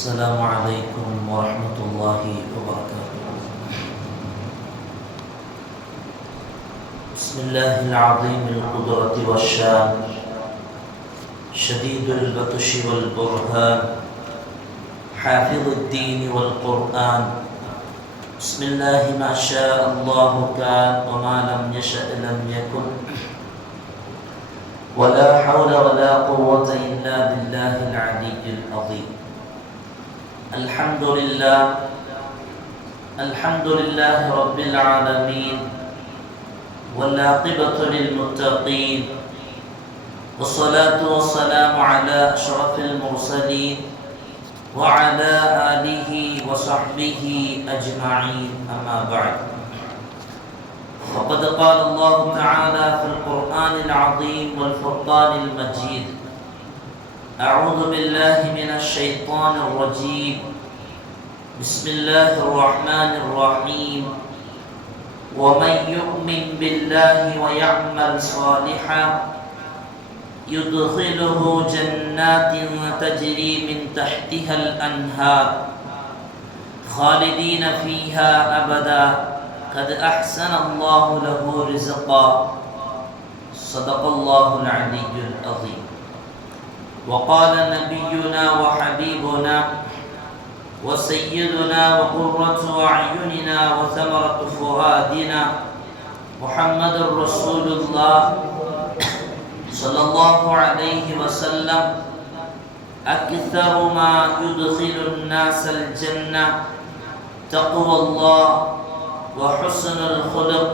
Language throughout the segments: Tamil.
السلام عليكم ورحمة الله وبركاته. بسم الله العظيم القدرة والشان شديد البطش والبرهان حافظ الدين والقرآن. بسم الله ما شاء الله كان وما لم يشأ لم يكن. ولا حول ولا قوة إلا بالله العلي العظيم. الحمد لله. الحمد لله رب العالمين. والعاقبة للمتقين. والصلاة والسلام على أشرف المرسلين وعلى آله وصحبه أجمعين. أما بعد. فقد قال الله تعالى في القرآن العظيم والفرقان المجيد. أعوذ بالله من الشيطان الرجيم. بسم الله الرحمن الرحيم. ومن يؤمن بالله ويعمل صالحا يدخله جنات تجري من تحتها الأنهار خالدين فيها أبدا. قد أحسن الله له رزقا. صدق الله العلي العظيم. وقال نبينا وحبيبنا وسيدنا وقرة أعيننا وثمرة فؤادنا محمد رسول الله صلى الله عليه وسلم أكثر ما يدخل الناس الجنة تقوى الله وحسن الخلق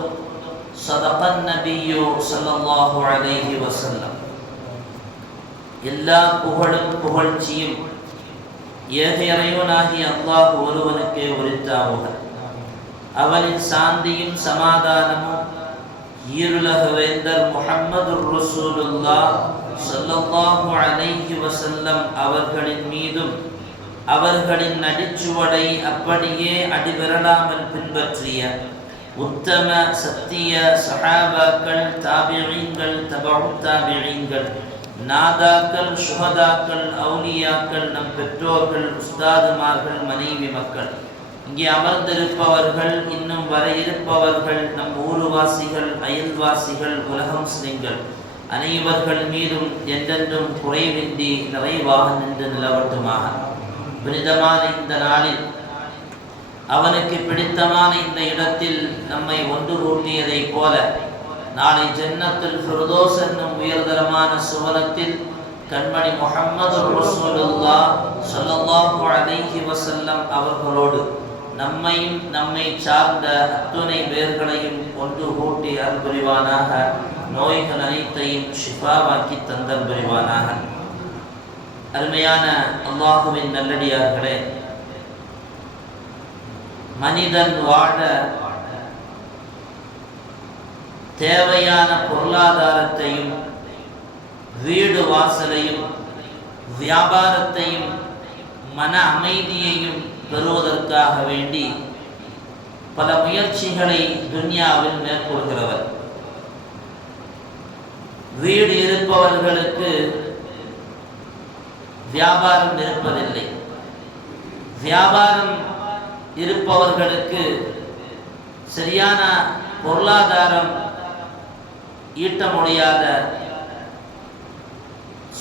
صدق النبي صلى الله عليه وسلم. எல்லா புகழும் புகழ்ச்சியும் ஏக இறைவனாகி அல்லாஹ் ஒருவனுக்கே உரித்தாவுக அவனின் சாந்தியும் சமாதானமும் ஈருலக வேந்தர் முகம்மது ரசூலுல்லா சொல்லல்லாஹு அலைஹி வசல்லம் அவர்களின் மீதும் அவர்களின் நடிச்சுவடை அப்படியே அடிபெறலாமல் பின்பற்றிய உத்தம சத்திய சஹாபாக்கள் தாபியங்கள் தபு தாபியங்கள் நாதாக்கள் சுகதாக்கள் அவுலியாக்கள் நம் பெற்றோர்கள் உஸ்தாதுமார்கள் மனைவி மக்கள். இங்கே அமர்ந்திருப்பவர்கள் இன்னும் வர இருப்பவர்கள் நம் ஊருவாசிகள் அயல்வாசிகள் உலகம் முஸ்லிம்கள் அனைவர்கள் மீதும் என்றென்றும் குறைவின்றி நிறைவாக நின்று நிலவட்டுமாக. புனிதமான இந்த நாளில் அவனுக்கு பிடித்தமான இந்த இடத்தில் நம்மை ஒன்று கூட்டியதைப் போல நாளை ஜன்னத்தில் ஃபிர்தோஸ் என்னும் உயர்தரமான சுவனத்தில் கண்மணி முகம்மது ரசூலுல்லா சொல்லல்லாஹு அலைஹி வசல்லம் அவர்களோடு நம்மையும் நம்மை சார்ந்த அத்துணை பேர்களையும் ஒன்று கூட்டி அன்புரிவானாக நோய்கள் அனைத்தையும் ஷிஃபாவாக்கி தந்தல் புரிவானாக. அருமையான அல்லாஹுவின் நல்லடியார்களே மனிதன் வாழ தேவையான பொருளாதாரத்தையும் வீடு வாசலையும் வியாபாரத்தையும் மன அமைதியையும் பெறுவதற்காக வேண்டி பல முயற்சிகளை துன்யாவில் மேற்கொள்கிறவர். வீடு இருப்பவர்களுக்கு வியாபாரம் இருப்பதில்லை. வியாபாரம் இருப்பவர்களுக்கு சரியான பொருளாதாரம் ஈட்ட முடியாத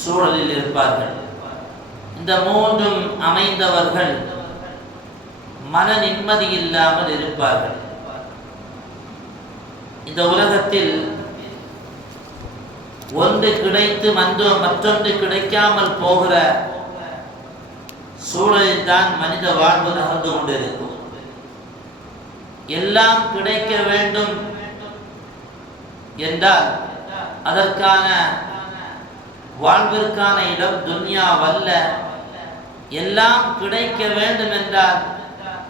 சூழலில் இருப்பார்கள். இந்த மூன்றும் அமைந்தவர்கள் மன நிம்மதி இல்லாமல் இருப்பார்கள். இந்த உலகத்தில் ஒன்று கிடைத்து மன்றோ மற்றொன்று கிடைக்காமல் போகிற சூழலில் தான் மனித வாழ்வு நகர்ந்து கொண்டிருக்கும். எல்லாம் கிடைக்க வேண்டும் என்றால் அதற்கான வாழ்விற்கான இடம் துன்யாவல்ல எல்லாம் கிடைக்க வேண்டும் என்றால்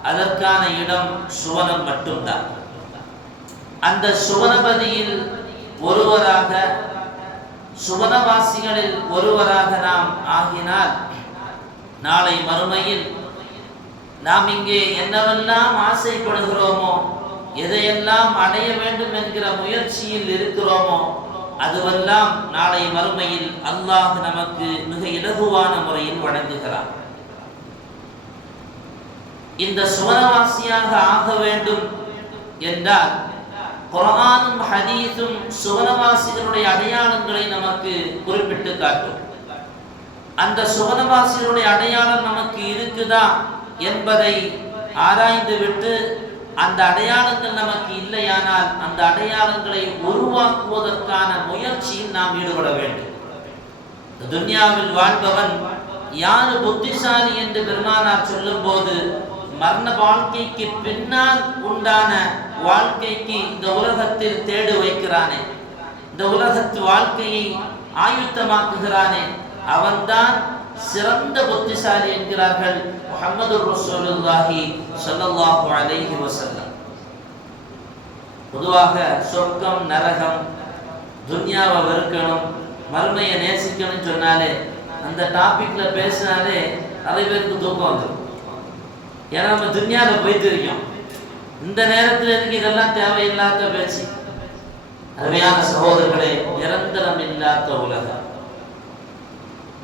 அதற்கான இடம் சுவனம் மட்டும்தான். அந்த சுவனபதியில் ஒருவராக சுவனவாசிகளில் ஒருவராக நாம் ஆகினால் நாளை மறுமையில் நாம் இங்கே என்னவெல்லாம் ஆசைப்படுகிறோமோ எதையெல்லாம் அடைய வேண்டும் என்கிற முயற்சியில் இருக்கிறோமோ அதுவெல்லாம் நாளை மறுமையில் அல்லாஹ் நமக்கு மிக இலகுவான முறையில் வழங்குகிறார் இந்த சுவனவாசியாக ஆக வேண்டும் என்றால் குரானும் ஹதீஸும் சுவனவாசிகளுடைய அடையாளங்களை நமக்கு குறிப்பிட்டு காட்டும். அந்த சுவனவாசிகளுடைய அடையாளம் நமக்கு இருக்குதா என்பதை ஆராய்ந்து விட்டு அந்த அடையாளங்கள் நமக்கு இல்லையானால் அந்த அடையாளங்களை உருவாக்குவதற்கான முயற்சியில் நாம் ஈடுபட வேண்டும். துன்யாவில் வாழ்பவன் யார் புத்திசாலி என்று பெருமானார் சொல்லும் போது மரண வாழ்க்கைக்கு பின்னால் உண்டான வாழ்க்கைக்கு இந்த உலகத்தில் தேடு வைக்கிறானே. இந்த உலகத்து வாழ்க்கையை ஆயுத்தமாக்குகிறானே. அவன்தான் சிறந்த புத்திசாலி என்கிறார்கள் முகமது ரசூலுல்லாஹி ஸல்லல்லாஹு அலைஹி வசல்லம் பொதுவாக சொர்க்கம் நரகம் துன்யாவை வெறுக்கணும் மறுமையை நேசிக்கணும்னு சொன்னாலே அந்த டாபிக்ல பேசினாலே நிறைய பேருக்கு தூக்கம் வந்துடும் ஏன்னா நம்ம துன்யாவில் போயிட்டு இருக்கோம். இந்த நேரத்தில் இருக்கு இதெல்லாம் தேவையில்லாத பேச்சு? அருமையான சகோதரர்களே நிரந்தரம் இல்லாத உலகம்.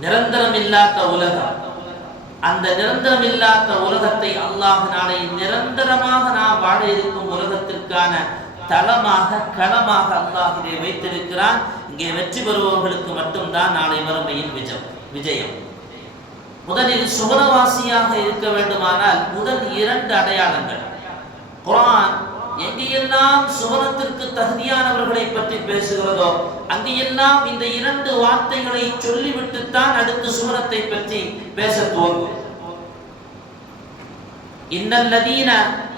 நிரந்தரம் இல்லாத உலகம். அந்த நிரந்தரம் இல்லாத உலகத்தை அல்லாஹ் நாளை நிரந்தரமாக நாம் வாழ இருக்கும் உலகத்திற்கான தளமாக களமாக அல்லாஹ் இதை வைத்திருக்கிறான். இங்கே வெற்றி பெறுபவர்களுக்கு மட்டும்தான் நாளை வறுமையில் விஜயம் விஜயம். முதலில் சுகரவாசியாக இருக்க வேண்டுமானால் முதல் இரண்டு அடையாளங்கள். குரான் எங்கெல்லாம் சுவனத்திற்கு தகுதியானவர்களை பற்றி பேசுகிறதோ அங்கெல்லாம் இந்த இரண்டு வார்த்தைகளை சொல்லிவிட்டுத்தான் அடுத்து சுவனத்தை பற்றி பேச துவங்கும் இன்னல்லதீன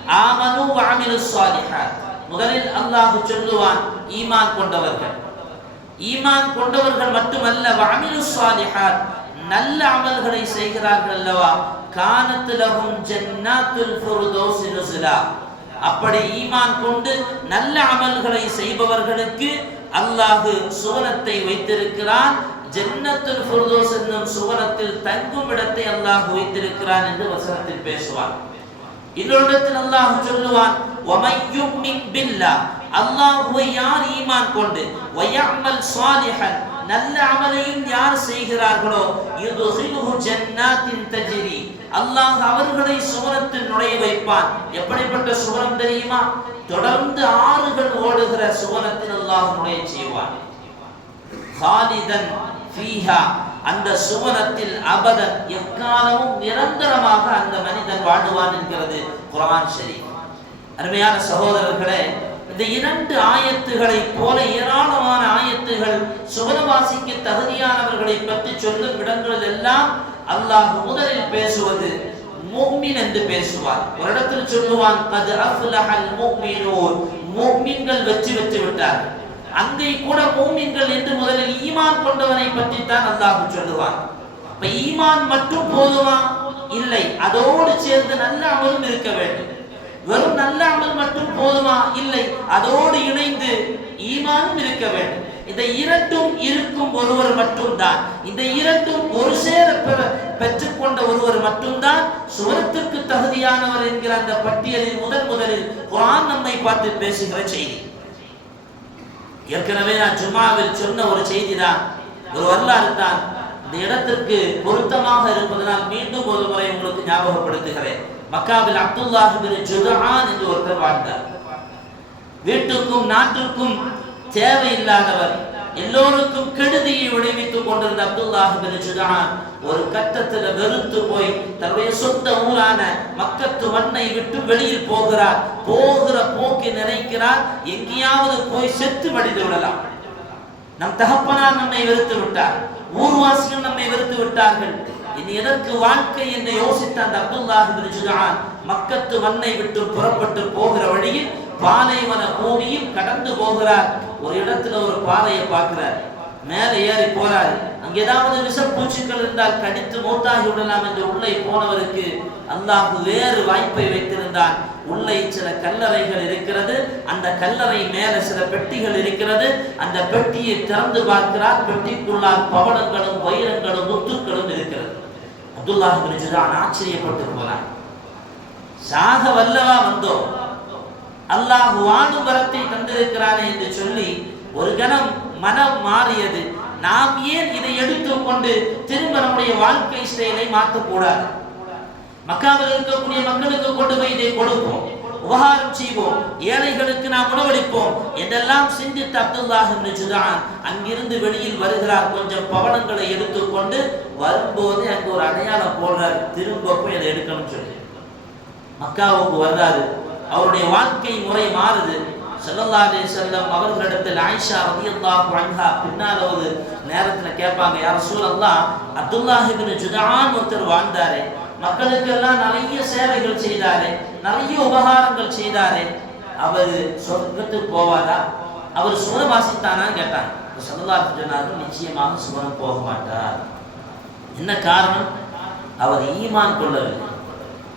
ஆமனு வாமிலு ஸாலிஹாத். முதலில் அல்லாஹ் சொல்லுவான் ஈமான் கொண்டவர்கள். ஈமான் கொண்டவர்கள் மட்டுமல்ல வாமிலு சுவாதிஹார் நல்ல அமல்களை செய்கிறார்கள் அல்லவா? கானத்து லஹும் ஜன்னாத்துல் ஃபிர்தௌஸ் நுஸுலா அப்படி ஈமான் கொண்டு நல்ல அமல்களை செய்பவர்களுக்கு அல்லாஹு சுவனத்தை வைத்திருக்கிறான். ஜன்னத்துல் புர்தோஸ் என்னும் சுவனத்தில் தங்கும் இடத்தை அல்லாஹ் வைத்திருக்கிறான் என்று வசனத்தில் பேசுவான் இன்னொருடத்தில் அல்லாஹ் சொல்லுவான் வமையுமின் பில்லா. அல்லாஹ்வை யார் ஈமான் கொண்டு? வயஅமல் சாலிஹன். நல்ல அமலையும் யார் செய்கிறார்களோ? இது ஜன்னாத்தின் தஜிரி. அல்லாஹ் அவர்களை சுவனத்தில் நுழைய வைப்பான். எப்படிப்பட்ட சுவனம் தெரியுமா? தொடர்ந்து ஆறுகள் ஓடுகிற சுவனத்தில் அல்லாஹ் நுழைய செய்வான். ஹாலிதன் ஃபீஹா. அந்த சுவனத்தில் அபதன் எக்காலமும் நிரந்தரமாக அந்த மனிதன் வாழ்வான் என்கிறது குரான் ஷரீஃப். அருமையான சகோதரர்களே இந்த இரண்டு ஆயத்துகளை போல ஏராளமான ஆயத்துகள் சுகனவாசிக்கு தகுதியானவர்களை பற்றி சொல்லும் இடங்களில் எல்லாம் அல்லாஹ் முதலில் பேசுவது முஃமின் என்று பேசுவார் ஒரு இடத்தில் சொல்லுவான் கது அஃப்லஹல் முஃமினூன் முஃமின்கள் வெற்றி பெற்று விட்டார். அங்கே கூட மூமின்கள் என்று முதலில் ஈமான் கொண்டவனை பற்றி தான் அல்லாஹ் சொல்லுவான். இப்ப ஈமான் மட்டும் போதுமா? இல்லை. அதோடு சேர்ந்து நல்ல அமலும் இருக்க வேண்டும். வெறும் நல்ல அமல் மட்டும் போதுமா? இல்லை. அதோடு இணைந்து ஈமானும் இருக்க வேண்டும். இந்த இரண்டும் இருக்கும் ஒருவர் மட்டும்தான். இந்த இரண்டும் ஒரு சேர பெற பெற்றுக்கொண்ட ஒருவர் மட்டும்தான் சுவரத்திற்கு தகுதியானவர் என்கிற அந்த பட்டியலில் முதன் முதலில் குரான் நம்மை பார்த்து பேசுகிற செய்தி. ஏற்கனவே நான் ஜும்மாவில் சொன்ன ஒரு செய்தி தான் ஒரு வரலாறு தான். இந்த இடத்திற்கு பொருத்தமாக இருப்பதனால் மீண்டும் ஒரு முறை உங்களுக்கு ஞாபகப்படுத்துகிறேன். மக்காவில் அப்துல்லாஹிபின் ஜுதான் என்று ஒருத்தர் வாழ்ந்தார். வீட்டுக்கும் நாட்டிற்கும் தேவையில்லாதவர் எல்லோருக்கும் கெடுதியை விளைவித்துக் கொண்டிருந்த அப்துல்லாஹிபின் ஜுதான் ஒரு கட்டத்துல வெறுத்து போய் தன்னுடைய சொந்த ஊரான மக்கத்து மண்ணை விட்டு வெளியில் போகிறார். போகிற போக்கி நினைக்கிறார். எங்கேயாவது போய் செத்து வடிந்து விடலாம். நம் தகப்பனார் நம்மை வெறுத்து விட்டார். ஊர்வாசிகள் நம்மை வெறுத்து விட்டார்கள். இனி எதற்கு வாழ்க்கை என்று யோசித்த அந்த அப்துல்லாஹ் ஜுதான் மக்கத்து மண்ணை விட்டு புறப்பட்டு போகிற வழியில் பாலைவன பூமியில் கடந்து போகிறார். ஒரு இடத்துல ஒரு பாறையை பார்க்கிறார். மேலே ஏறி போறார். அங்க ஏதாவது விஷப்பூச்சிகள் இருந்தால் கடித்து மூத்தாகி விடலாம் என்று உள்ளே போனவருக்கு அல்லாஹ் வேறு வாய்ப்பை வைத்திருந்தான். உள்ளே சில கல்லறைகள் இருக்கிறது. அந்த கல்லறை மேல சில பெட்டிகள் இருக்கிறது. அந்த பெட்டியை திறந்து பார்க்கிறார். பெட்டிக்குள்ளால் பவளங்களும் வைரங்களும் முத்துக்களும் இருக்கிறது. அப்துல்லாஹ் பின் ஜுதான் ஆச்சரியப்பட்டு போனார். சாக வல்லவா வந்தோம். அல்லாஹ் வானு வரத்தை தந்திருக்கிறானே என்று சொல்லி ஒரு கணம் மனம் மாறியது. நாம் ஏன் இதை எடுத்துக்கொண்டு திரும்ப நம்முடைய வாழ்க்கை ஸ்டைலை மாற்றக்கூடாது? மக்காவில் இருக்கக்கூடிய மக்களுக்கு கொண்டு போய் இதை கொடுப்போம். உபகாரம் செய்வோம் ஏழைகளுக்கு நாம் உணவளிப்போம் என்றெல்லாம் சிந்தித்த அப்துல்லாஹ் இப்னு ஜுதான் அங்கிருந்து வெளியில் வருகிறார். கொஞ்சம் பவனங்களை எடுத்துக்கொண்டு வரும்போது அங்கு ஒரு அடையாளம் போடுறாரு. திரும்ப இதை அதை எடுக்கணும்னு சொல்லி. மக்காவுக்கு வர்றாரு. அவருடைய வாழ்க்கை முறை மாறுது. செல்லல்லாதே செல்லம் அவர்களிடத்தில் ஆயிஷா ரலியல்லாஹு அன்ஹா பின்னால் ஒரு நேரத்தில் கேட்பாங்க யார் சூழல்லாம் அப்துல்லாஹிபின் ஜுதான் ஒருத்தர் வாழ்ந்தாரே. மக்களுக்கெல்லாம் நிறைய சேவைகள் செய்தாரு நிறைய உபகாரங்கள் செய்தாரு. அவர் சொர்க்கத்துக்கு போவாரா? அவர் சுவனவாசித்தானா கேட்டாங்க. ஸல்லல்லாஹு சொன்னார்கள் நிச்சயமாக சுவரம் போக மாட்டார். என்ன காரணம்? அவர் ஈமான் கொள்ளவில்லை.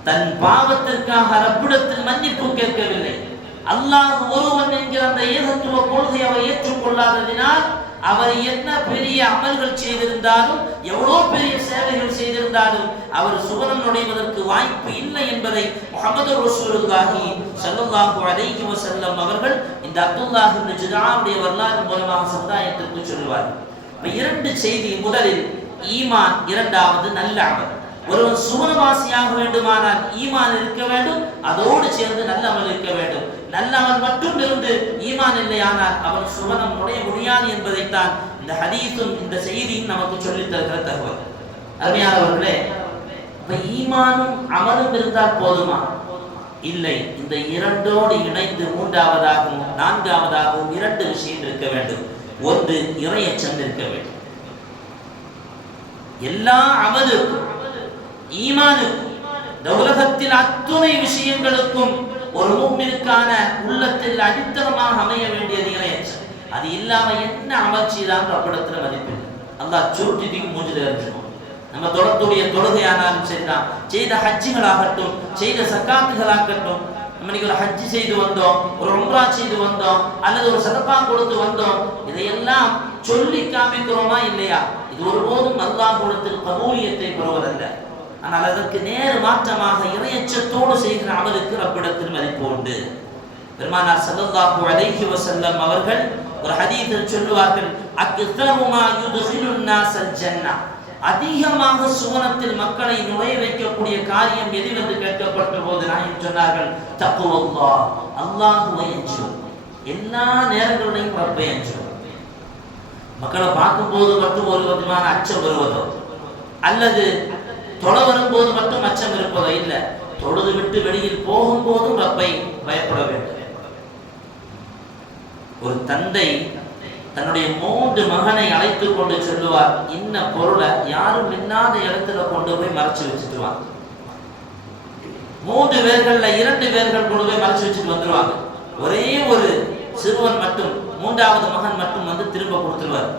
தன் பாவத்திற்காக ரப்பிடத்தில் மன்னிப்பு கேட்கவில்லை. அல்லாஹ் ஒருவன் என்கிற அந்த ஏகத்துவ கொள்கை அவர் ஏற்றுக்கொள்ளாததினால் அவர் என்ன பெரிய அமல்கள் செய்திருந்தாலும் எவ்வளோ பெரிய சேவைகள் செய்திருந்தாலும் அவர் சுவனம் நுழைவதற்கு வாய்ப்பு இல்லை என்பதை முகமது ரசூலுல்லாஹி சல்லுல்லாஹு அலைஹி வஸல்லம் அவர்கள் இந்த அப்துல்லாஹ் இப்னு ஜுதாவுடைய வரலாறு மூலமாக சமுதாயத்திற்கு சொல்லுவார். இரண்டு செய்தி முதலில் ஈமான் இரண்டாவது நல்ல அமல். ஒருவன் சுவனவாசியாக வேண்டுமானால் ஈமான் இருக்க வேண்டும் அதோடு சேர்ந்து நல்ல அமல் இருக்க வேண்டும். நல்ல அவன் மட்டும் இருந்து ஈமான் இல்லை ஆனால் அவன் சுவனம் நுழைய முடியாது என்பதைத்தான் இந்த ஹதீஸும் இந்த செய்தியும் நமக்கு சொல்லித் தருகிற தகவல். அருமையானவர்களே இப்ப ஈமானும் அமலும் இருந்தால் போதுமா? இல்லை. இந்த இரண்டோடு இணைந்து மூன்றாவதாகவும் நான்காவதாகவும் இரண்டு விஷயம் இருக்க வேண்டும். ஒன்று இறையச்சம் இருக்க வேண்டும். எல்லா அமலுக்கும் ஈமானுக்கும் இந்த உலகத்தில் அத்துணை விஷயங்களுக்கும் ஒரு மூமிற்கான உள்ளத்தில் அடித்தளமாக அமைய வேண்டியது இறையச்சம் அது இல்லாம என்ன அமைச்சிதான் அப்படத்துல மதிப்பு அல்லா சுருட்டிக்கு மூஞ்சில இருந்துடும் நம்ம தொடர்புடைய தொழுகையானாலும் சரிதான். செய்த ஹஜ்ஜுகளாகட்டும் செய்த சக்காத்துகளாகட்டும் நம்ம இன்னைக்கு ஒரு ஹஜ்ஜு செய்து வந்தோம் ஒரு உம்ரா செய்து வந்தோம் அல்லது ஒரு சதப்பா கொடுத்து வந்தோம் இதையெல்லாம் சொல்லி காமிக்கிறோமா இல்லையா? இது ஒருபோதும் அல்லாஹ் கொடுத்து கபூலியத்தை பெறுவதல்ல. ஆனால் அதற்கு நேர் மாற்றமாக இறையச்சத்தோடு செய்கிற அமலுக்கு ரப்பிடத்தில் மதிப்பு உண்டு. பெருமானார் சல்லல்லாஹு அலைஹி வஸல்லம் அவர்கள் ஒரு ஹதீஸில் சொல்லுவார்கள் அக்தருமா யுதுஹிலுன்னா சஜ்ஜன்னா அதிகமாக சுவனத்தில் மக்களை நுழைய வைக்கக்கூடிய காரியம் எதுவென்று கேட்கப்பட்ட போது நான் சொன்னார்கள் தக்குவல்லாஹ் அல்லாஹுவை அஞ்சுவது எல்லா நேரங்களிலையும் ரப்பை அஞ்சுவது மக்களை பார்க்கும்போது மட்டும் ஒரு விதமான அச்சம் வருவதோ? அல்லது தொலை வரும்போது மட்டும் அச்சம் இருப்பதோ இல்லை தொழுது விட்டு வெளியில் போகும்போதும் ரப்பை பயப்பட வேண்டும். ஒரு தந்தை தன்னுடைய மூன்று மகனை அழைத்து கொண்டு செல்லுவார். இன்ன பொருளை யாரும் இன்னாத இடத்துல கொண்டு போய் மறைச்சு வச்சுட்டு வாங்க மூன்று பேர்கள்ல இரண்டு பேர்கள் கொண்டு போய் மறைச்சு வச்சுட்டு வந்துருவாங்க. ஒரே ஒரு சிறுவன் மட்டும் மூன்றாவது மகன் மட்டும் வந்து திரும்ப கொடுத்துருவார்.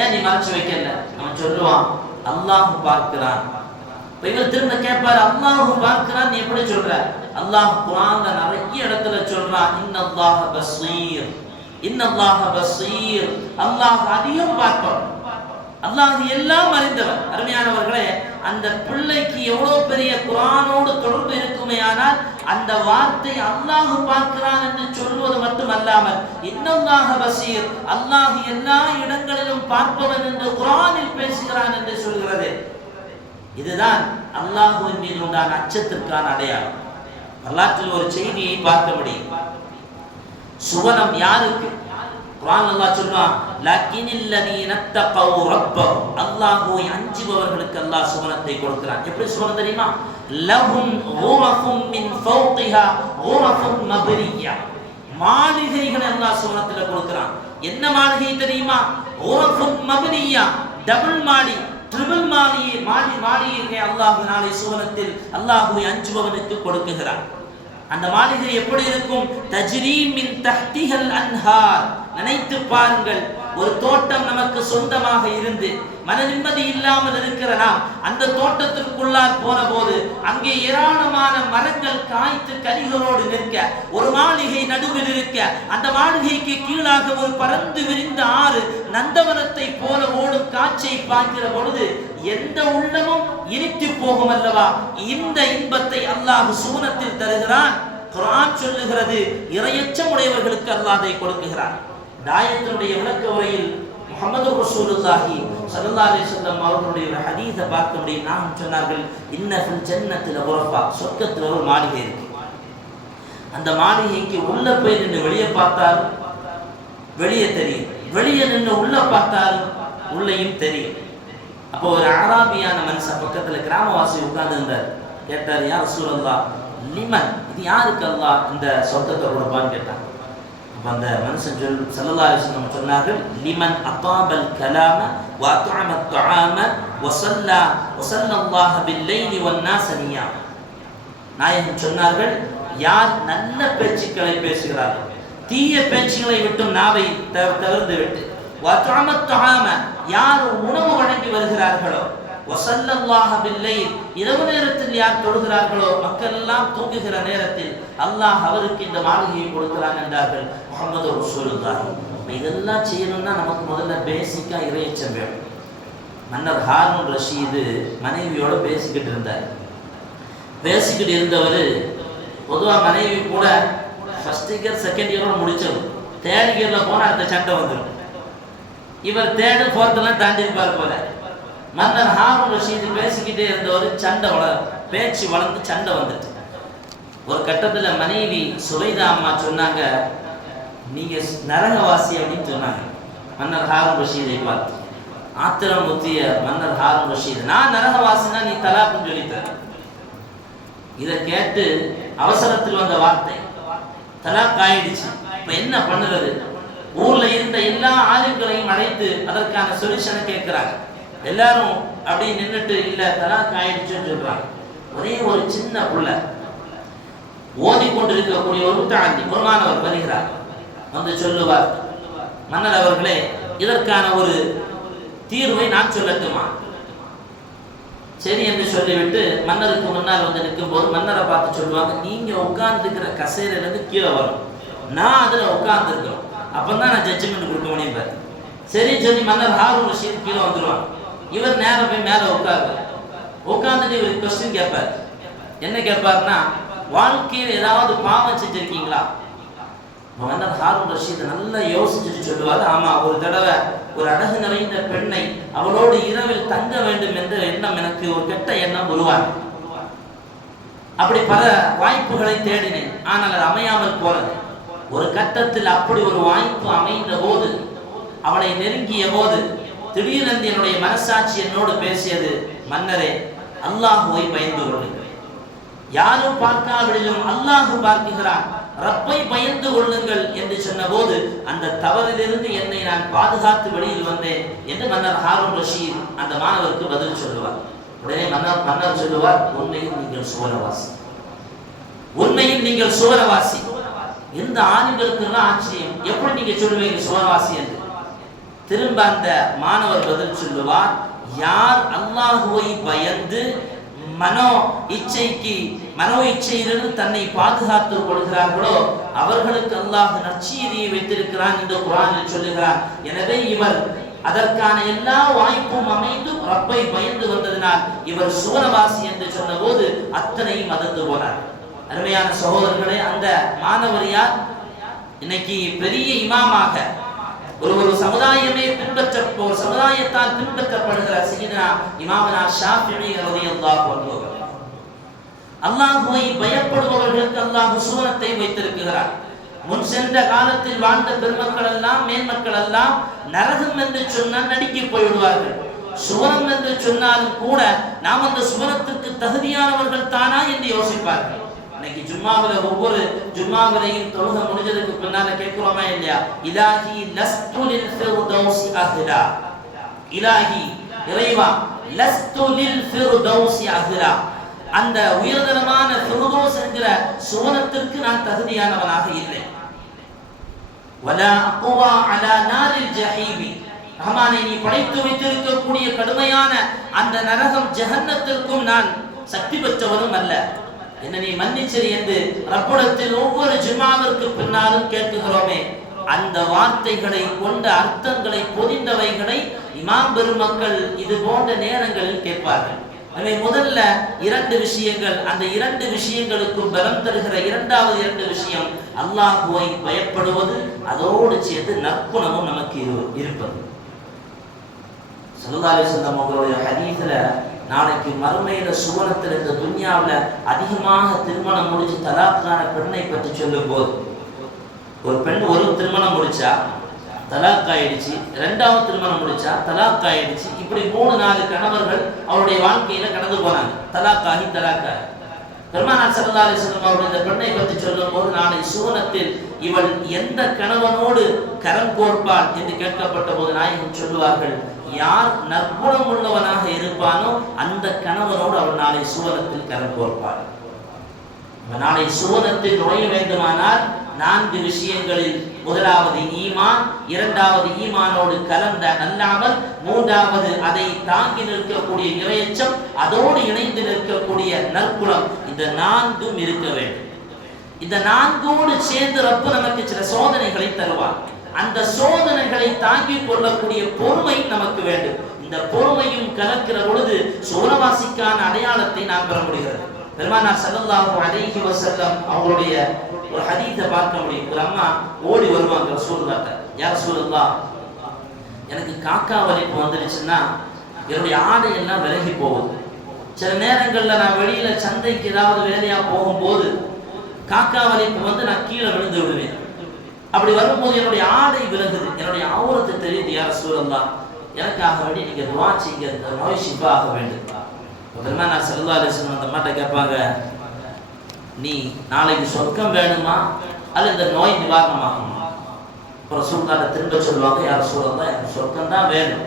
ஏன் நீ மறைச்சு வைக்கல? அவன் சொல்லுவான் அல்லாஹ் பார்க்கிறான். இவர் திரும்ப கேட்பாரு அல்லாஹ் பார்க்கிறான் நீ எப்படி சொல்ற? அல்லாஹ் குரான்ல நிறைய இடத்துல சொல்றான் இன்னல்லாஹ பஸ்ஸீர் இன்னல்லாஹ பஸ்ஸீர் அல்லாஹ் அதிகம் பார்ப்பான். அல்லாஹ் எல்லாம் அறிந்தவன். அருமையானவர்களே அந்த பிள்ளைக்கு எவ்வளவு பெரிய குரானோடு தொடர்பு இருக்குமே ஆனால் அந்த வார்த்தை அல்லாஹு பார்க்கிறான் என்று சொல்வது மட்டுமல்லாமல் இன்னல்லாஹ பசீர் அல்லாஹ் எல்லா இடங்களிலும் பார்ப்பவன் என்று குரானில் பேசுகிறான் என்று சொல்கிறது. இதுதான் அல்லாஹுவின் மீது உண்டான அச்சத்திற்கான அடையாளம். வரலாற்றில் ஒரு செய்தியை பார்க்க முடியும். சுவனம் யாருக்கு? குரான் அல்லாஹ் சொல்றான் லக்கினில் லதீன தகவ் ரப்பஹும் அல்லாஹ்வை அஞ்சுபவர்களுக்கு அல்லாஹ் சுவனத்தை கொடுக்கிறான். எப்படி சுவனம் தெரியுமா? லஹும் குரஃபும் மின் ஃபௌகிஹா குரஃபும் மபரியா மாளிகைகள் அல்லாஹ் சுவனத்தில் கொடுக்கிறான். என்ன மாளிகை தெரியுமா? குரஃபும் மபரியா டபுள் மாடி. ட்ரிபிள் மாளிகை மாடி மாளிகை அல்லாஹு நாளை சோனத்தில் அல்லாஹுவை அஞ்சுபவனுக்கு கொடுக்குகிறான் அந்த மாளிகை எப்படி இருக்கும்? தஜ்ரீமின் தஹ்திகள் அன்ஹார். நினைத்து பாருங்கள். ஒரு தோட்டம் நமக்கு சொந்தமாக இருந்து மன நிம்மதி இல்லாமல் இருக்கிற நாம் அந்த தோட்டத்திற்குள்ளார் போன போது அங்கே ஏராளமான மரங்கள் காய்த்து கனிகளோடு நிற்க ஒரு மாளிகை நடுவில் இருக்க அந்த மாளிகைக்கு கீழாக ஒரு பறந்து விரிந்த ஆறு நந்தவனத்தை போல ஓடும் காட்சியை பார்க்கிற பொழுது எந்த உள்ளமும் இனித்து போகும் அல்லவா? இந்த இன்பத்தை அல்லாஹ் சூனத்தில் தருகிறான். குரான் சொல்லுகிறது இரையச்சம் உடையவர்களுக்கு அல்லாதை கொடுக்குகிறான் நாயத்தினுடைய விளக்க உரையில் முகமது ரசூலுல்லாஹி சல்லல்லாஹி அலைஹி அவர்களுடைய ஒரு ஹதீஸை பார்க்க முடியும் நாம் சொன்னார்கள் இன்ன ஃபில் ஜன்னத்தில் உரப்பா சொர்க்கத்தில் ஒரு மாளிகை இருக்கு. அந்த மாளிகைக்கு உள்ள போய் நின்று வெளியே பார்த்தால் வெளியே தெரியும். வெளியே நின்று உள்ள பார்த்தால் உள்ளேயும் தெரியும். அப்போ ஒரு அராபியான மனுஷன் பக்கத்தில் கிராமவாசி உட்கார்ந்து இருந்தார் கேட்டார் யார் சூழல்லா லிமன்? இது யாருக்கு அல்லா இந்த சொர்க்கத்தை கொடுப்பான்னு கேட்டான். அந்த மனுஷன் சொல் சல்லல்லாஹம் சொன்னார்கள் லிமன் அத்தாபல் கலாம வாத்தாம தொழாம ஒசல்லா ஒசல்லாஹ பில்லை ஒன்னா சனியா நாயகன் சொன்னார்கள் யார் நல்ல பேச்சுக்களை பேசுகிறார்கள்? தீய பேச்சுகளை விட்டும் நாவை தவிர்த்து விட்டு வாத்தாம தொழாம யார் உணவு வழங்கி வருகிறார்களோ வசல்லல்லாஹ பில்லைல். இரவு நேரத்தில் யார் தொழுகிறார்களோ மக்கள் எல்லாம் தூங்குகிற நேரத்தில் அல்லாஹ் அவருக்கு இந்த மாளிகையை கொடுக்கிறான் என்றார்கள் முகமது ரசூலுல்லாஹி. இதெல்லாம் செய்யணும்னா நமக்கு முதல்ல பேசிக்காக இறையச்சம் வேணும். மன்னர் ஹாரூன் ரஷீது மனைவியோட பேசிக்கிட்டு இருந்தார். பேசிக்கிட்டு இருந்தவர் பொதுவாக மனைவி கூட ஃபர்ஸ்ட் இயர் செகண்ட் இயரோட முடிச்சவர். தேர்ட் இயரில் போனால் அடுத்த சண்டை வந்துடும் இவர் தேர்டு ஃபோர்த்தெல்லாம் தாண்டி இருப்பார் போல. மன்னர் ஹாரூன் ரஷீது பேசிக்கிட்டே இருந்தவர் சண்டை வள பேச்சு வளர்ந்து சண்டை வந்துட்டு. ஒரு கட்டத்தில் மனைவி சுவைதா அம்மா சொன்னாங்க நீங்க நரகவாசி அப்படின்னு சொன்னாங்க. மன்னர் ஹாரூன் ரஷீதை பார்த்து. ஆத்திரம் முத்திய மன்னர் ஹாரூன் ரஷீது நான் நரகவாசினா நீ தலாக்குன்னு சொல்லித்தர இதை கேட்டு அவசரத்தில் வந்த வார்த்தை தலாக் ஆயிடுச்சு. இப்போ என்ன பண்ணுறது? ஊர்ல இருந்த எல்லா ஆளுங்களையும் அழைத்து அதற்கான சொல்யூஷனை கேட்கிறாங்க. எல்லாரும் அப்படியே நின்னுட்டு இல்ல தலாக் ஆயிடுச்சுன்னு சொல்றாங்க. ஒரே ஒரு சின்ன புள்ள. ஓதிக்கொண்டிருக்கக்கூடிய ஒரு தாண்டி குருமானவர் வருகிறார். வந்து சொல்லுவார் மன்னர் அவர்களே இதற்கான ஒரு தீர்வை நான் சொல்லட்டுமா? சரி என்று சொல்லிவிட்டு மன்னருக்கு முன்னால் வந்து நிற்கும் போது மன்னரை பார்த்து சொல்லுவாங்க நீங்க உட்கார்ந்துருக்கிற கசேரில இருந்து கீழே வரும் நான் அதுல உட்கார்ந்துருக்கணும் அப்பதான் நான் ஜட்ஜ்மெண்ட் கொடுக்க முடியும் பாரு. சரி சொல்லி மன்னர் ஹாரூன் ரஷீத் கீழே வந்துருவாங்க இவர் நேரம் போய் மேல உட்காரு. உட்காந்துட்டு இவர் கொஸ்டின் கேட்பார். என்ன கேட்பாருன்னா வாழ்க்கையில் ஏதாவது பாவம் செஞ்சிருக்கீங்களா? மன்னர் ஹாரூன் ரஷீத் நல்லா யோசிச்சுட்டு சொல்லுவார். ஆமா ஒரு தடவை ஒரு அழகு நிறைந்த பெண்ணை அவளோடு இரவில் தங்க வேண்டும் என்ற எண்ணம் எனக்கு ஒரு கெட்ட எண்ணம் உருவார் அப்படி பல வாய்ப்புகளை தேடினேன். ஆனால் அது அமையாமல் போனது. ஒரு கட்டத்தில் அப்படி ஒரு வாய்ப்பு அமைந்த போது அவளை நெருங்கிய போது திடீரென்று என்னுடைய மனசாட்சி என்னோடு பேசியது மன்னரே அல்லாஹுவை பயந்து கொள்ளுங்கள் யாரும் பார்க்காவிடிலும் அல்லாஹு பார்க்குகிறான் ரப்பை பயந்து கொள்ளுங்கள் என்று சொன்னபோது அந்த தவறிலிருந்து என்னை நான் பாதுகாத்து வெளியில் வந்தேன் என்று மன்னர் ஹாரூன் ரஷீத் அந்த மாணவருக்கு பதில் சொல்லுவார். உடனே மன்னர் மன்னர் சொல்லுவார் உண்மையில் நீங்கள் சுவனவாசி. உண்மையில் நீங்கள் சுவனவாசி. எந்த ஆண்களுக்கு ஆச்சரியம்? எப்படி நீங்க சொல்லுவீங்க சுவனவாசி என்று? திரும்ப அந்த மாணவர் பதில் சொல்லுவார் யார் அல்லாஹுவை பயந்து மனோ இச்சைக்கு மனோ இச்சையிலிருந்து தன்னை பாதுகாத்துக் கொள்கிறார்களோ அவர்களுக்கு அல்லாஹ் நற்செய்தியை வைத்திருக்கிறான் என்று குரானில் சொல்லுகிறார். எனவே இவர் அதற்கான எல்லா வாய்ப்பும் அமைந்து ரப்பை பயந்து வந்ததினால் இவர் சுவனவாசி என்று சொன்னபோது அத்தனையும் மதந்து போனார். அருமையான சகோதரர்களே அந்த மாணவர் யார்? இன்னைக்கு பெரிய இமாமாக ஒரு ஒரு சமுதாயமே பின்பற்ற ஒரு சமுதாயத்தால் பின்பற்றப்படுகிற சீனா இமாமனா ஷாஃபிஈ ரலியல்லாஹு அன்ஹு அல்லாஹுவை பயப்படுபவர்களுக்கு அல்லாஹ் சுவனத்தை வைத்திருக்கிறார். முன் சென்ற காலத்தில் வாழ்ந்த பெருமக்கள் எல்லாம் மேன்மக்கள் எல்லாம் நரகம் என்று சொன்னால் நடுக்கி போய்விடுவார்கள். சுவனம் என்று சொன்னாலும் கூட நாம் அந்த சுவனத்துக்கு தகுதியானவர்கள் தானா என்று யோசிப்பார்கள். இன்னைக்கு ஜும்மாவில ஒவ்வொரு ஜும்மாவிலையும் தொழுக முடிஞ்சதுக்கு பின்னால கேட்கிறோமா இல்லையா? இலாஹி லஸ்து லில் ஃபிர்தௌஸ் அஹ்லா. இலாஹி இறைவா லஸ்து லில் ஃபிர்தௌஸ் அஹ்லா. அந்த உயர்தரமான ஃபிர்தௌஸ் என்கிற சுவனத்திற்கு நான் தகுதியானவனாக இல்லை. வலா அக்வா அலா நாரில் ஜஹீமி. ரஹ்மானை நீ படைத்து வைத்திருக்கக்கூடிய கடுமையான அந்த நரகம் ஜஹன்னத்திற்கும் நான் சக்தி பெற்றவனும் அல்ல. என்னை நீ என்று ரப்புடத்தில் ஒவ்வொரு ஜுமாவிற்கு பின்னாலும் கேட்குகிறோமே. அந்த வார்த்தைகளை கொண்ட அர்த்தங்களை பொதிந்தவைகளை இமாம் பெருமக்கள் இது போன்ற நேரங்களில் கேட்பார்கள். எனவே முதல்ல இரண்டு விஷயங்கள் அந்த இரண்டு விஷயங்களுக்கும் பலம் தருகிற இரண்டாவது இரண்டு விஷயம் அல்லாஹுவை பயப்படுவது அதோடு சேர்த்து நற்குணமும் நமக்கு இரு- இருப்பது. சல்லல்லாஹு அலைஹி வஸல்லம் அவங்களுடைய நாளைக்கு மறுமையில சுவனத்தில் இந்த துன்யாவில் அதிகமாக திருமணம் முடிச்சு தலாக்கான பெண்ணை பற்றி சொல்லும் போது ஒரு பெண் ஒரு திருமணம் முடிச்சா தலாக் ஆயிடுச்சு ரெண்டாவது திருமணம் முடிச்சா தலாக் ஆயிடுச்சு இப்படி மூணு நாலு கணவர்கள் அவருடைய வாழ்க்கையில கடந்து போனாங்க. தலாக்காகி தலாக்காகி. பெருமானார் சல்லா அலிஸ்லம் அவர்கள் இந்த பெண்ணை பற்றி சொல்லும் போது நாளை சுவனத்தில் இவள் எந்த கணவனோடு கரம் கோர்ப்பாள் என்று கேட்கப்பட்ட போது நாயகன் சொல்லுவார்கள் யார் நற்குணம் உள்ளவனாக இருப்பானோ அந்த கணவனோடு அவள் நாளை சுவனத்தில் கரம் கோர்ப்பாள் நாளை சுவனத்தில் நுழைய வேண்டுமானால் நான்கு விஷயங்களில் முதலாவது ஈமான் இரண்டாவது ஈமானோடு கலந்த அல்லாமல் மூன்றாவது அதை தாங்கி நிற்கக்கூடிய இறையச்சம் அதோடு இணைந்து நிற்கக்கூடிய நற்குணம். இந்த நான்கும் இருக்க வேண்டும். இந்த நான்கோடு சேர்ந்து ரப்பு நமக்கு சில சோதனைகளை தருவார். அந்த சோதனைகளை தாங்கிக் கொள்ளக்கூடிய பொறுமை நமக்கு வேண்டும். இந்த பொறுமையும் கலக்கிற பொழுது சோனவாசிக்கான அடையாளத்தை நாம் பெற முடிகிறது. பெருமானார் ஸல்லல்லாஹு அலைஹி வஸல்லம் அவங்களுடைய ஒரு ஹதீத்தை பார்க்க முடியும். ஒரு அம்மா ஓடி வருவாங்க சூழ்நாட்ட யார் ரசூலுல்லாஹ் எனக்கு காக்கா வலிப்பு வந்துடுச்சுன்னா என்னுடைய ஆடை எல்லாம் விலகி போகுது. சில நேரங்கள்ல நான் வெளியில சந்தைக்கு ஏதாவது வேலையா போகும்போது காக்கா வலிப்பு வந்து நான் கீழே விழுந்து விடுவேன். அப்படி வரும்போது என்னுடைய ஆடை விலகுது. என்னுடைய ஆவரத்தை தெரியுது யார் சூழல்லாம் எனக்காக வேண்டி நீங்க துவா செய்யுங்க. இந்த நோய் ஷிஃபா ஆக வேண்டும் நான் சல்லா அலிஸ்லம் அந்த மாட்ட கேட்பாங்க நீ நாளைக்கு சொர்க்கம் வேணுமா? அல்ல இந்த நோய் நிவாரணமாகுமா? அப்புறம் சூழ்நாட திரும்ப சொல்லுவாங்க யார் சூழல்லாம் எனக்கு சொர்க்கம் தான் வேணும்.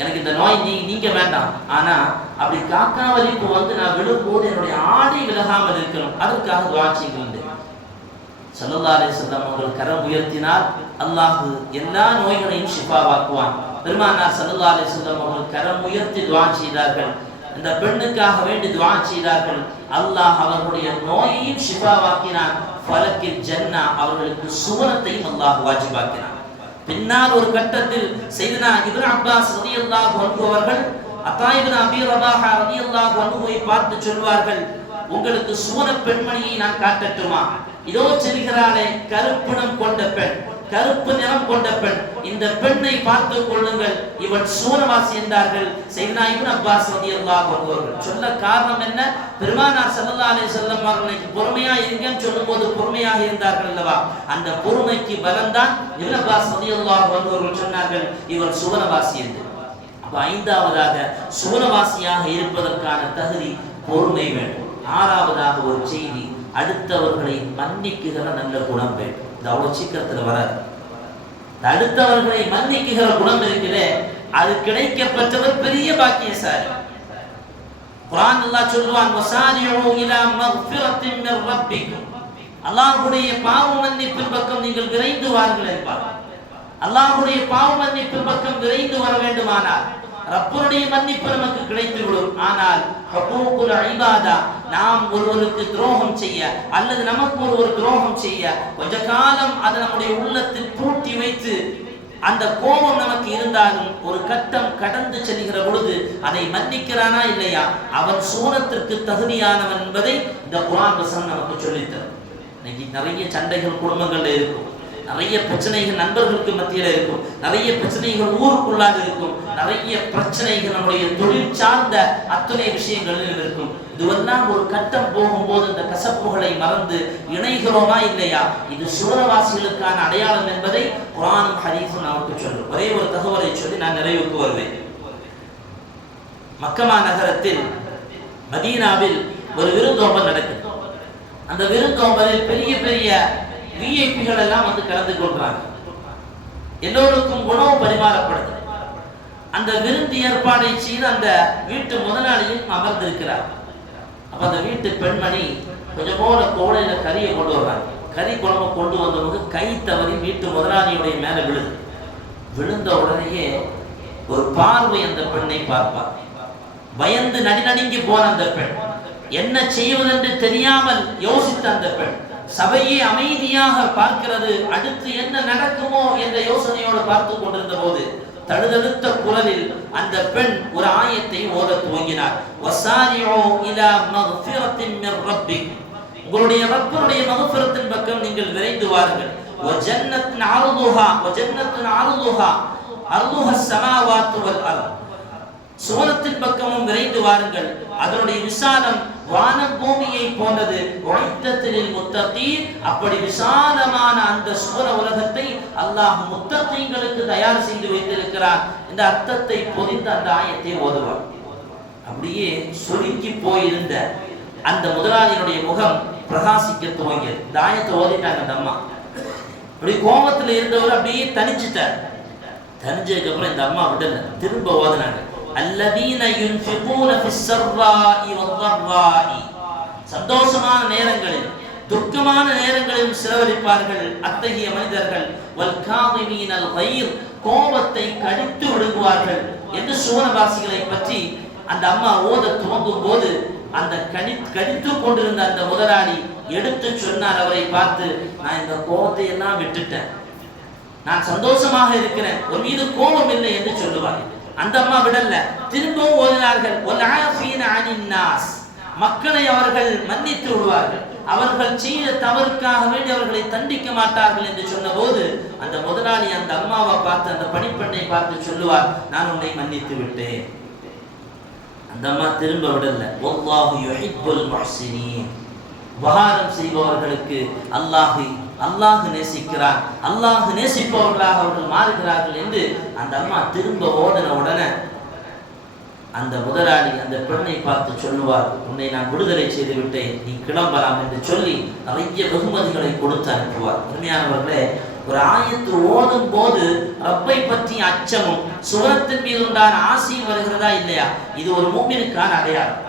எனக்கு இந்த நோய் நீ நீங்க வேண்டாம். ஆனா அப்படி காக்காவலிப்பு வந்து நான் விழும்போது என்னுடைய ஆடை விலகாமல் இருக்கணும். அதற்காக துவா செய்யுங்க. சல்லல்லா செல்லம் அவர்கள் கரம் உயர்த்தினால் அல்லாஹ் எல்லா நோய்களையும் ஷிஃபாவாக்குவான். பெருமானார் சல்லல்லா செல்லம் அவர்கள் கரம் உயர்த்தி துவா செய்தார்கள். இந்த பெண்ணுக்காக வேண்டி துவா செய்தார்கள். அல்லாஹ் அவர்களுடைய நோயையும் ஷிஃபாவாக்கினான். பலக்கில் ஜன்னா அவர்களுக்கு சுவனத்தையும் அல்லாஹ் வாஜிபாக்கினான். பின்னால் ஒரு கட்டத்தில் செய்தனா இவர் அப்பாஸ் சதி அல்லாஹ் அவர்கள் அத்தாயிபின் அபி அபீ அதி அல்லாஹ் அன்ஹுவை பார்த்து சொல்வார்கள் உங்களுக்கு சுவன பெண்மணியை நான் காட்டட்டுமா? இதோ செல்கிறாளே கருப்பினம் கொண்ட பெண் கருப்பு நிறம் கொண்ட பெண். இந்த பெண்ணை பார்த்துக் கொள்ளுங்கள். இவள் சூனவாசி என்றார்கள். செய்தனா இப்னு அப்பாஸ் ரலியல்லாஹு அவர்கள். சொல்ல காரணம் என்ன? பெருமானார் ஸல்லல்லாஹு அலைஹி வஸல்லம் அவர்களுக்கு பொறுமையா இருங்கன்னு சொல்லும்போது பொறுமையாக இருந்தார்கள் அல்லவா? அந்த பொறுமைக்கு பலம்தான் இப்னு அப்பாஸ் ரலியல்லாஹு அவர்கள் சொன்னார்கள் இவள் சுவனவாசி என்று. அப்ப ஐந்தாவதாக சூரவாசியாக இருப்பதற்கான தகுதி பொறுமை வேண்டும். ஆறாவதாக ஒரு செய்தி அடுத்தவர்களை மன்னிக்குகிற நல்ல குணம் வேண்டும் இது அவ்வளோ சீக்கிரத்தில் வராது. அடுத்தவர்களை மன்னிக்குகிற குணம் இருக்கிறே அது கிடைக்கப்பட்டவர் பெரிய பாக்கியசாலி. குரான் நல்லா சொல்லுவான் வசாரிஉ இலா மக்ஃபிரத்தின் மிர் ரப்பிக்கும். அல்லாஹ்வுடைய பாவ மன்னிப்பின் பக்கம் நீங்கள் விரைந்து வாருங்கள் என்பார். அல்லாஹ்வுடைய பாவ மன்னிப்பின் பக்கம் விரைந்து வர வேண்டுமானால் ரப்பருடைய மன்னிப்பு நமக்கு கிடைத்துவிடும். ஆனால் ஹகூகுல் ஐபாதா நாம் ஒருவருக்கு துரோகம் செய்ய அல்லது நமக்கு ஒருவர் துரோகம் செய்ய கொஞ்ச காலம் அதை நம்முடைய உள்ளத்தில் பூட்டி வைத்து அந்த கோபம் நமக்கு இருந்தாலும் ஒரு கட்டம் கடந்து செல்கிற பொழுது அதை மன்னிக்கிறானா இல்லையா? அவன் சூனத்திற்கு தகுதியானவன் என்பதை இந்த குரான் வசனம் நமக்கு சொல்லித்தரும். இன்னைக்கு நிறைய சண்டைகள் குடும்பங்கள்ல இருக்கும். நிறைய பிரச்சனைகள் நண்பர்களுக்கு மத்தியில இருக்கும். நிறைய பிரச்சனைகள் ஊருக்குள்ளாக இருக்கும். நிறைய பிரச்சனைகள் நம்முடைய தொழில் சார்ந்த அத்தனை விஷயங்களில் இருக்கும். இதுவெல்லாம் ஒரு கட்டம் போகும்போது இந்த கசப்புகளை மறந்து இணைகிறோமா இல்லையா? இது சூரவாசிகளுக்கான அடையாளம் என்பதை குரானும் ஹரீஃபும் நமக்கு சொல்லும். ஒரே ஒரு தகவலை சொல்லி நான் நிறைவுக்கு வருவேன். மக்கமா நகரத்தில் மதீனாவில் ஒரு விருந்தோம்பல் நடக்குது. அந்த விருந்தோம்பலில் பெரிய பெரிய விஐபிகள் எல்லாம் வந்து கலந்து கொள்றாங்க. எல்லோருக்கும் உணவு பரிமாறப்படுது. அந்த விருந்து ஏற்பாடை செய்து அந்த வீட்டு முதலாளியும் அமர்ந்திருக்கிறார். அப்ப அந்த வீட்டு பெண்மணி கொஞ்சம் போல கோடையில கறியை கொண்டு வர்றாங்க. கறி குழம்பு கொண்டு வந்தவங்க கை தவறி வீட்டு முதலாளியுடைய மேல விழுது. விழுந்த உடனேயே ஒரு பார்வை அந்த பெண்ணை பார்ப்பார் பயந்து நடிநடுங்கி போன அந்த பெண். என்ன செய்வதென்று தெரியாமல் யோசித்த அந்த பெண். சபையை அமைதியாக பார்க்கிறது. அடுத்து என்ன நடக்குமோ என்ற யோசனையோடு பார்த்து கொண்டிருந்த போது தழுதழுத்த குரலில் அந்த பெண் ஒரு ஆயத்தை ஓத துவங்கினார். உங்களுடைய ரப்பருடைய மகப்பிரத்தின் பக்கம் நீங்கள் விரைந்து வாருங்கள். வஜன்னத்தின் ஆறுதுஹா வஜன்னத்தின் ஆறுதுஹா அர்லுஹ ஸமாவாத்து வல் சுவனத்தின் பக்கமும் விரைந்து வாருங்கள். அதனுடைய விசாலம் வானம் பூமியை போன்றது. உழைத்தத்தினில் முத்தத்தீர். அப்படி விசாலமான அந்த சுவர உலகத்தை அல்லாஹ் முத்தத்தைங்களுக்கு தயார் செய்து வைத்திருக்கிறார் இந்த அர்த்தத்தை பொதிந்த அந்த ஆயத்தை ஓதுவார் அப்படியே சுருங்கி போயிருந்த அந்த முதலாளியினுடைய முகம் பிரகாசிக்க துவங்கியது. இந்த ஆயத்தை ஓதிட்டாங்க அந்த அம்மா. அப்படி கோபத்துல இருந்தவர் அப்படியே தனிச்சுட்டார். தனிஞ்சதுக்கப்புறம் இந்த அம்மா விடல. திரும்ப ஓதுனாங்க. அல்லதீன யுன்ஃபிகூன சந்தோஷமான நேரங்களில் துக்கமான நேரங்களிலும் செலவழிப்பார்கள் அத்தகைய மனிதர்கள். வல் காதிமீனல் கைர் கோபத்தை கடித்து விடுங்குவார்கள் என்று சுவனவாசிகளை பற்றி அந்த அம்மா ஓத துவங்கும் போது அந்த கணி கடித்து கொண்டிருந்த அந்த முதலாளி எடுத்து சொன்னார் அவரை பார்த்து நான் இந்த கோபத்தை எல்லாம் விட்டுட்டேன். நான் சந்தோஷமாக இருக்கிறேன். உன் மீது கோபம் இல்லை என்று சொல்லுவார் அந்த அம்மா விடல. திரும்பவும் ஓதினார்கள். மக்களை அவர்கள் மன்னித்து விடுவார்கள். அவர்கள் செய்த தவறுக்காக வேண்டி அவர்களை தண்டிக்க மாட்டார்கள் என்று சொன்னபோது அந்த முதலாளி அந்த அம்மாவை பார்த்து அந்த பணிப்பெண்ணை பார்த்து சொல்லுவார் நான் உன்னை மன்னித்து விட்டேன். அந்த அம்மா திரும்ப விடல. வல்லாஹு யுஹிப்புல் முஹ்சினீன். உபகாரம் செய்பவர்களுக்கு அல்லாஹ் அல்லாஹ் நேசிக்கிறான் அல்லாஹ் நேசிப்பவர்களாக அவர்கள் மாறுகிறார்கள் என்று அந்த அம்மா திரும்ப ஓதன உடனே அந்த முதலாளி அந்த பெண்ணை பார்த்து சொல்லுவார் உன்னை நான் விடுதலை செய்து விட்டேன் நீ கிளம்பலாம் என்று சொல்லி நிறைய வெகுமதிகளை கொடுத்து அனுப்புவார். உண்மையானவர்களே ஒரு ஆயத்து ஓதும் போது ரப்பை பற்றி அச்சமும் சுவரத்தின் மீது உண்டான ஆசையும் வருகிறதா இல்லையா? இது ஒரு மூமினுக்கான அடையாளம்.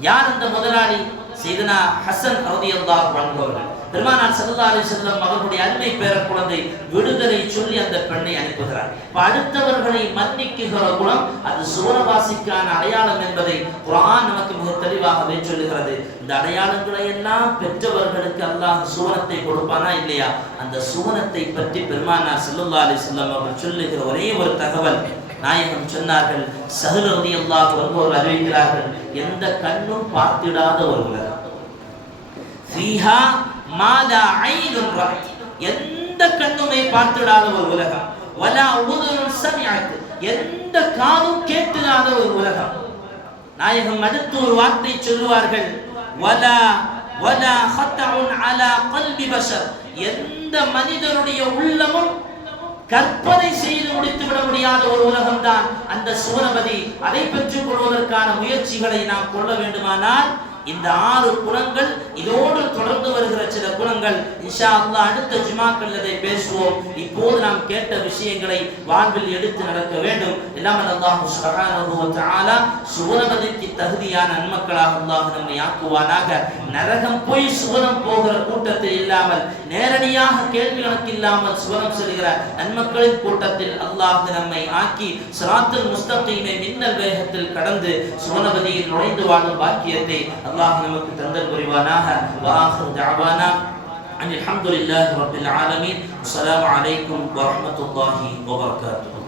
யார் அந்த முதலாளி? செய்தனா ஹசன் அவதியந்தார் அன்ஹு பெருமானார் ஸல்லல்லாஹு அலைஹி வஸல்லம் அவர்களுடைய அருமை பேர குழந்தை விடுதலை சொல்லி அந்த பெண்ணை அனுப்புகிறார். அடுத்தவர்களை மன்னிக்குகிற குணம் அது சுவனவாசிக்கான அடையாளம் என்பதை குரான் நமக்கு மிக தெளிவாகவே சொல்லுகிறது. இந்த அடையாளங்களை எல்லாம் பெற்றவர்களுக்கு அல்லாஹ் சுவனத்தை கொடுப்பானா இல்லையா? அந்த சுவனத்தை பற்றி பெருமானார் ஸல்லல்லாஹு அலைஹி வஸல்லம் அவர்கள் சொல்லுகிற ஒரே ஒரு தகவல் நாயகம் சொன்னார்கள் சகுலதி அல்லாஹ் வருவோர் அறிவிக்கிறார்கள் எந்த கண்ணும் பார்த்திடாத ஒரு உலகம் மாதா ஐந்து எந்த கண்ணுமே பார்த்துடாத ஒரு உலகம். வலா உதுனுன் சமிஅத் எந்த காதும் கேட்டுடாத ஒரு உலகம். நாயகம் அடுத்து ஒரு வார்த்தை சொல்லுவார்கள். வலா வலா ஹத்தவுன் அலா கல்வி பஷர். எந்த மனிதனுடைய உள்ளமும் கற்பனை செய்து முடித்து விட முடியாத ஒரு உலகம்தான் அந்த சூரபதி. அதை பெற்றுக் கொள்வதற்கான முயற்சிகளை நாம் கொள்ள வேண்டுமானால் இந்த ஆறு குணங்கள் இதோடு தொடர்ந்து வருகிற சில குணங்கள். இன்ஷா அல்லா அடுத்த ஜுமாக்கள் இதை பேசுவோம். இப்போது நாம் கேட்ட விஷயங்களை வாழ்வில் எடுத்து நடக்க வேண்டும். எல்லாம் அல்லாஹு சுப்ஹானஹு வ தஆலா தகுதியான நன்மக்களாக அல்லாஹ் நம்மை ஆக்குவானாக. நரகம் போய் சுவனம் போகிற கூட்டத்தில் இல்லாமல் நேரடியாக கேள்வி கணக்கு இல்லாமல் சுவனம் செல்கிற நன்மக்களின் கூட்டத்தில் அல்லாஹ் நம்மை ஆக்கி சிராத்துல் முஸ்தகீமை மின்னல் வேகத்தில் கடந்து சுவனபதியில் நுழைந்து வாழும் பாக்கியத்தை அல்லாஹ் நமக்கு தந்தல் புரிவானாக வாஹிரு தஅவானா அன் அல்ஹம்துலில்லாஹி ரப்பில் ஆலமீன் அஸ்ஸலாமு அலைக்கும் வரஹ்மத்துல்லாஹி வபரகாத்துஹு